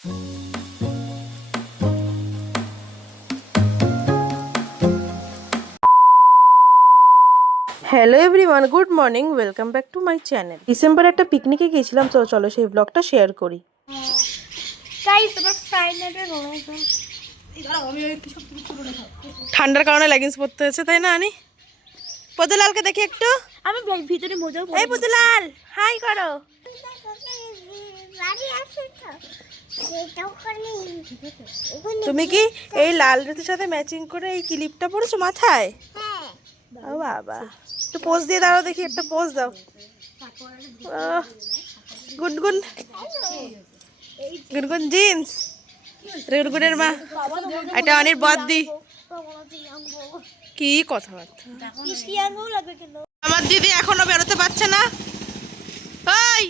Hello everyone, good morning, welcome back to my channel. ডিসেম্বরে একটা পিকনিকে গিয়েছিলাম, তো চলো সেই ব্লগটা শেয়ার করি। ঠান্ডার কারণে লেগিংস পরতে হয়েছে, তাই না আনি? পদুলালকে দেখি একটু। আমি ভিতরে মজা। এই পদুলাল, হাই করো। তুমি কি এই লাল ড্রেসের সাথে ম্যাচিং করে এই ক্লিপটা পরেছো মাথায়? ও বাবা, একটু পোজ দিয়ে দাও দেখি, একটা পোজ দাও। গুনগুন গুনগুন জিন্স, গুনগুনের মা, এটা অনির বদ্দি। কি কথাবার্তা! আমার দিদি এখনো বেরোতে পারছে না। ওই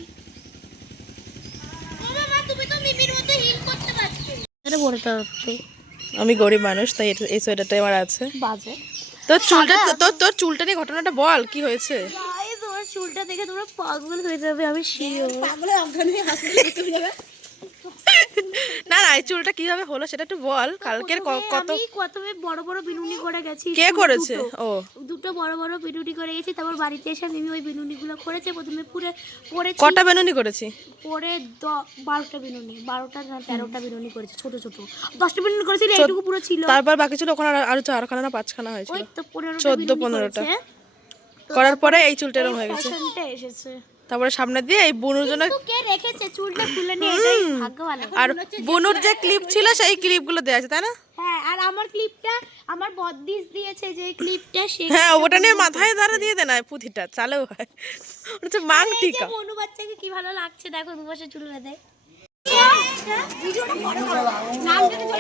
আমি গরিব মানুষ, তাই এই সোয়েটারটাই আমার আছে। তোর চুলটা নিয়ে ঘটনাটা বল, কি হয়েছে? তোমার চুলটা দেখে তোমরা পাগল হয়ে যাবে, আমি শিওর। না না, এই চুলটা কিভাবে হলো সেটা একটু বল। কালকের প্রথমে বড় বড় বিনুনি করে গেছি। কে করেছে? ও, দুটো বড় বড় বিনুনি করে গেছি, তারপর বাড়িতে এসে আমি ওই বিনুনি গুলো করেছে। প্রথমে পুরো পরেছি। কটা বেনুনি করেছি? পরে 12টা বিনুনি, 12টা না 13টা বিনুনি করেছে, ছোট ছোট। 10টা বিনুনি করেছিল, এইটুকু পুরো ছিল। তারপর বাকি ছিল ওখানে আরো 4খানা না 5খানা হয়েছিল। ওই তো 14-15টা করার পরে এই চুলটা এরকম হয়ে গেছে। এসেছে। তারপরে সামনে দিয়ে এই বুনুর জন্য কে রেখেছে চুলটা খুলে নিয়ে, এটাই ভাগ্য ভালো। আর বুনুর যে ক্লিপ ছিল সেই ক্লিপগুলো দেয়া আছে, তাই না? হ্যাঁ, আর আমার ক্লিপটা আমার বদ্দিস দিয়েছে, যে ক্লিপটা সে। হ্যাঁ, ওটা নিয়ে মাথায় ধরে দিয়ে দে না, পুঁথিটা চালেও হয়। ওটা হচ্ছে মাংটিকা। মনু বাচ্চাকে কি ভালো লাগছে দেখো, দুপাশে চুল বেঁধে।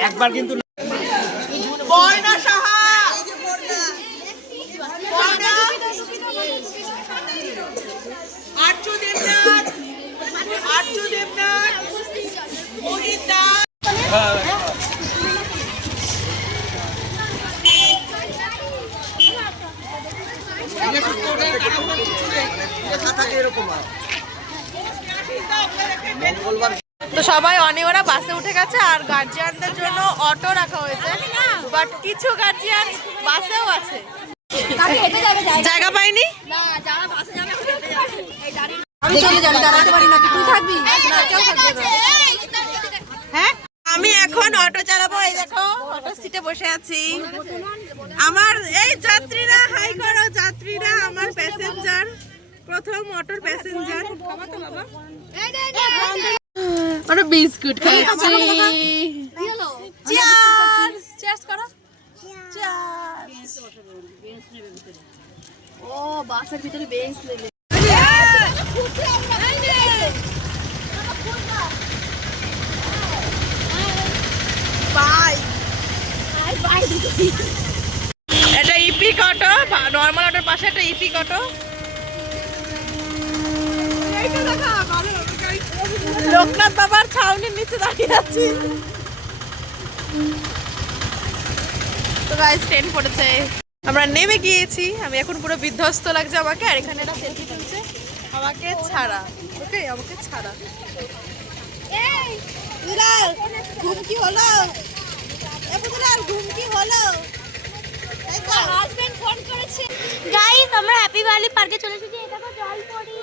একবার কিন্তু বয়না সাহা, বয়না আরজু দেবনাথ, আরজু দেবনাথ, মোহিত দাস। তো সবাই ওরা বাসে উঠে গেছে, আর গার্জিয়ানদের জন্য অটো রাখা হয়েছে। বাট কিছু গার্জিয়ান বাসেও আছে, জায়গা পাইনি। হ্যাঁ, আমি এখন অটো চালাবো। এই দেখো, অটো সিটে বসে আছি। আমার এই যাত্রীরা, হাই করো যাত্রীরা, আমার প্যাসেঞ্জার, প্রথম অটোর প্যাসেঞ্জার। আমরা বিস্কুট খাচ্ছি। চিয়ার্স, চিয়ার্স করো। চিয়ার্স। ও বাসের ভিতরে বেঞ্চ নেবে। বাই। এটা ইপিক অটো, নর্মাল অটোর পাশে একটা ইপিক অটো। লোকনাথ বাবার ছাউনির নিচে দাঁড়িয়ে আছি। তো গাইস, ট্রেন পড়েছে, আমরা নেমে গিয়েছি। আমি এখন পুরো বিধ্বস্ত লাগছে আমাকে। আর এখানে একটা সেলফি তুলছে আমাকে ছাড়া। ওকে, আমাকে ছাড়া। এই দুলাল, ঘুম কি হলো? এ দুলাল, ঘুম কি হলো? হাজবেন্ড ফোন করেছে। গাইস, আমরা হ্যাপি ভ্যালি পার্কে চলে এসেছি। এই দেখো জলপরি,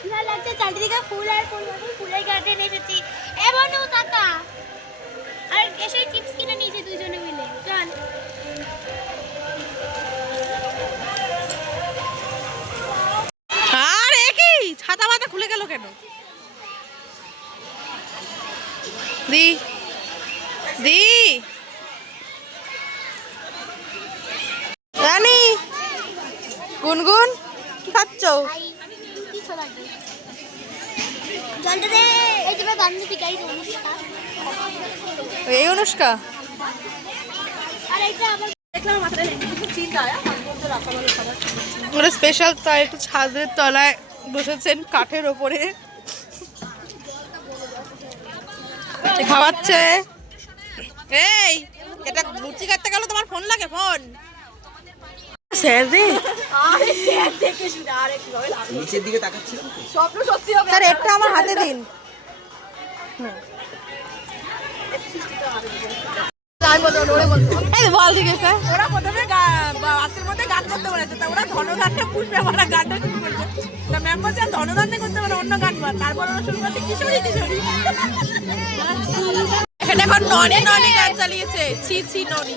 কি ভালো লাগছে, চারিদিকে ফুল আর ফুল। আমি ফুলের গার্ডেন এসেছি। এমনও টাকা আর এসে চিপস কিনে নিয়েছি দুজনে মিলে। চল। আর একই ছাতা মাথা খুলে গেল কেন? দি দি রানী, গুনগুন, কি খাচ্ছ? জলটা দে। এই যে গান্ধী গাইস, অনুষ্কা। এই অনুষ্কা। আর এইটা আবার দেখলাম মাথায় চিন্তা আয়া, বলতে রাখা ভালো খাবার। ওরা স্পেশাল তাই একটু ছাদের তলায় বসেছেন কাঠের ওপরে, খাওয়াচ্ছে। এই, এটা লুচি কাটতে গেল তোমার ফোন লাগে? ফোন স্যার রে, আরে স্যার দেখে শুনে আরে কিভাবে লাগলো, নিচের দিকে তাকাচ্ছিলাম তো। স্বপ্ন সত্যি হবে। স্যার একটা আমার হাতে দিন। এই বল ঠিক আছে। ওরা প্রথমে বাসের মধ্যে গান করতে বলেছে, তা ওরা ধনধান্যে পুষবে আমরা গানটা শুরু করেছে। তা ম্যাম বলছে ধনধান্যে করতে পারে অন্য গান বল, তারপর ওরা শুরু করছে কিশোরী কিশোরী। এখানে এখন ননি ননি গান চালিয়েছে, ছি ছি ননি।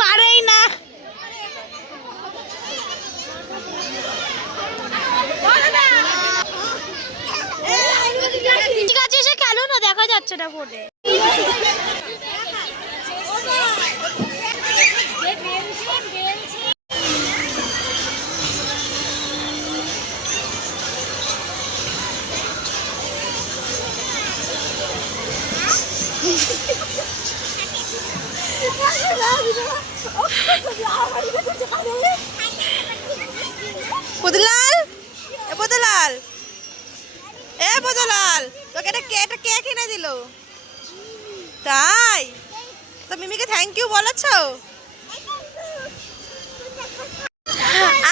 পারেই না। ঠিক আছে সে খেলো না, দেখা যাচ্ছে না ফোনে। পুদলাল, এ পুদলাল, এ পুদলাল, তোকে এটা কে কিনে দিল? তাই তো মিমিকে থ্যাংক ইউ বলেছো?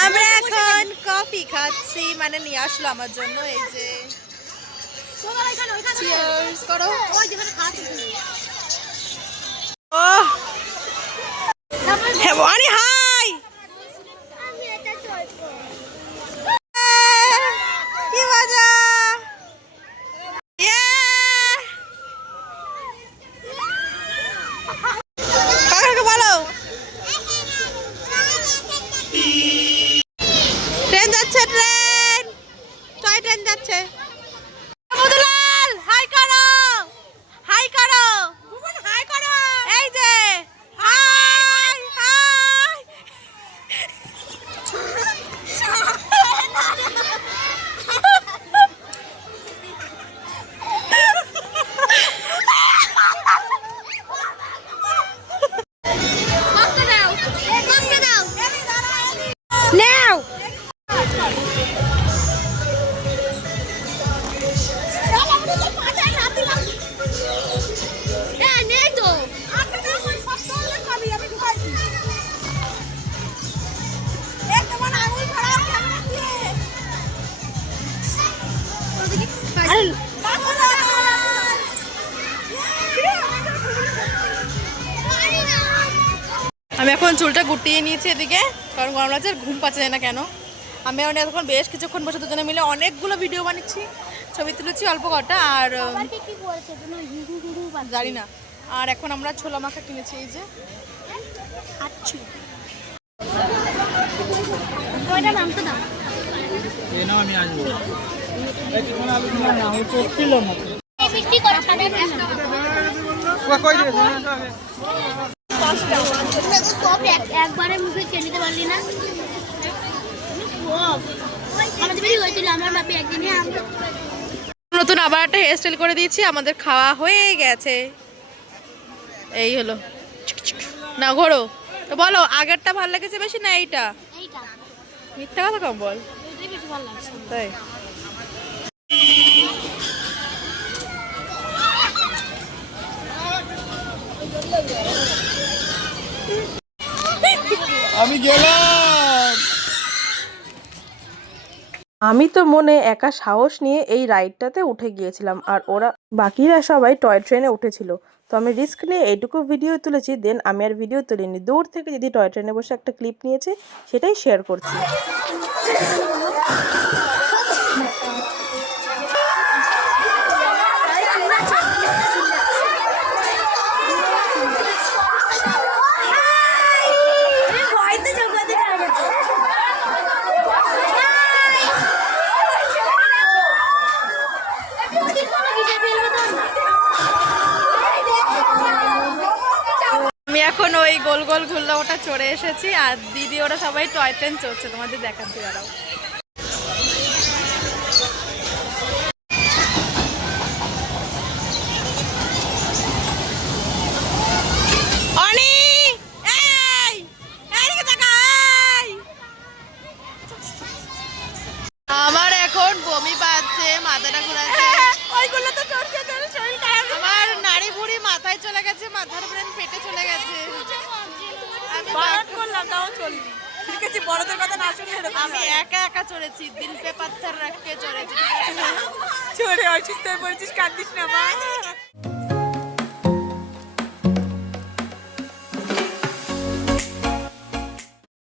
আমরা এখন কফি খাচ্ছি, মানে নিয়ে আসলো আমার জন্য। এই যে চিয়ার্স করো। ওহ হেবনি হাই, কি মজা। কাকাকে বলো ট্রেন যাচ্ছে, ট্রেন, টয় ট্রেন যাচ্ছে। মধুলাল হাই করো, হাই করো, হাই করো। এই যে হাই হাই। নাও আমি এখন চুলটা গুটিয়ে নিয়েছি এদিকে, কারণ গরম লাগছে আর ঘুম পাচ্ছে না কেন। আমি এখন বেশ কিছুক্ষণ বসে দুজনে মিলে অনেকগুলো ভিডিও বানাচ্ছি, ছবি তুলেছি অল্প কটা, আর জানি না। আর এখন আমরা ছোলা মাখা কিনেছি, এই যে আচ্ছা আমি আসবো। একবারে মুখে খেয়ে নিতে পারলি না। আমাদের বেরিয়ে হয়েছিল আমার বাপি একদিনে। নতুন আবার একটা হেয়ার স্টাইল করে দিয়েছি, আমাদের খাওয়া হয়ে গেছে। এই হলো না, ঘোরো তো বলো আগেরটা ভালো লেগেছে বেশি না এইটা? এইটা মিথ্যা কথা কম বল। এইটাই বেশি ভালো লাগছে। তাই আমি গেলাম। আমি তো মনে একা সাহস নিয়ে এই রাইডটাতে উঠে গিয়েছিলাম, আর ওরা বাকিরা সবাই টয় ট্রেনে উঠেছিল। তো আমি রিস্ক নিয়ে এইটুকু ভিডিও তুলেছি, দেন আমি আর ভিডিও তুলিনি। দূর থেকে যদি টয় ট্রেনে বসে একটা ক্লিপ নিয়েছি, সেটাই শেয়ার করছি। আমি এখন ওই গোল গোল ঘুরলে ওটা চড়ে এসেছি, আর দিদি ওরা সবাই টয় ট্রেন চড়ছে, তোমাদের দেখাচ্ছি দাঁড়াও। আমার এখন বমি পাচ্ছে, মাথাটা ঘোরাচ্ছে। ওইগুলো তো চড়ছে তোর শরীর খারাপ। আমার নাড়ি ভুড়ি মাথায় চলে গেছে, মাথার ব্রেন পেটে চলে গেছে। আমি বারণ করলাম তাও চলবি। ঠিক আছে বড়দের কথা না শুনে আমি একা একা চড়েছি, দিল পে পাথর রাখকে চড়েছি। চড়ে অসুস্থ হয়ে পড়েছিস, কান্দিস না মা।